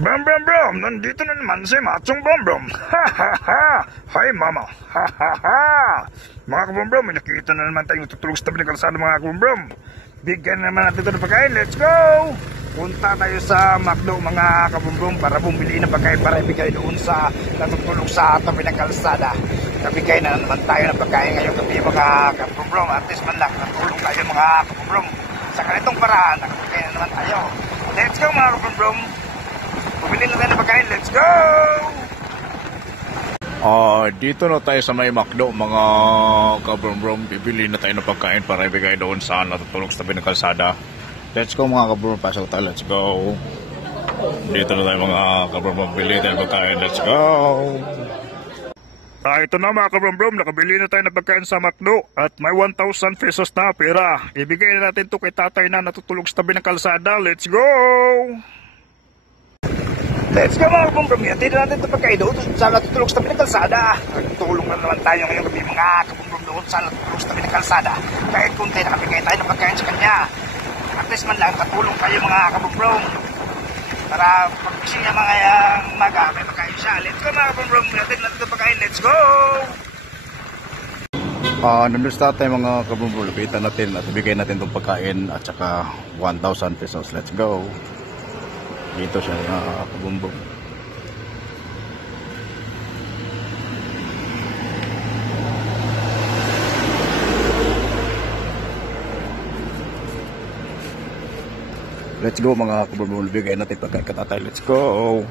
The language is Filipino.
Brom Brom Brom, nandito na naman si Machong Brom Brom. Ha ha ha! Hi mama! Ha ha ha! Mga kabrom brom, may nakikita na naman tayong tutulog sa tabi ng kalsada mga kabrom brom. Bigyan naman natin ito ng pagkain, let's go! Punta tayo sa McDo mga kabrom brom para bumili ng pagkain para ibigay doon sa natutulog sa tabi ng kalsada. Nabigay na naman tayo ng pagkain ngayong gabi mga kabrom brom. At least man lang, natulog tayo mga kabrom brom. Sa ganitong paraan, nakabigay na naman tayo. Let's go mga kabrom brom! Bumili na tayo ng pagkain, let's go! Dito na tayo sa may McDo mga kabrom-brom. Bibili na tayo ng pagkain para ibigay doon sa natutulog sa tabi ng kalsada. Let's go mga kabrom, pasok tayo, let's go. Dito na tayo mga kabrom-brom, bili tayo ng pagkain, let's go. Ito na mga kabrom-brom, nakabili na tayo ng pagkain sa McDo at may 1,000 pesos na pera. Ibigay na natin to kay tatay na natutulog sa tabi ng kalsada, let's go! Let's go mga kabrom-brom, yatin na natin ito pagkain doon sa natutulog sa tabi ng kalsada. Nagtulong na naman tayo ngayong gabi mga kabrom-brom doon sa natutulog sa tabi ng kalsada. Kahit kunti nakabigay tayo ng pagkain sa kanya. At least man lang, katulong tayo mga kabrom-brom. Para pag-gising niya mga maga, may pagkain siya. Let's go mga kabrom-brom, yatin na natin ito pagkain, let's go! Nandun sa tayo mga kabrom-brom, lapitan natin at ibigay natin itong pagkain at saka 1,000 pesos, let's go. Dito siya kabumbog. Let's go mga kabumbog. Bigay natin pagkain katatay. Let's go.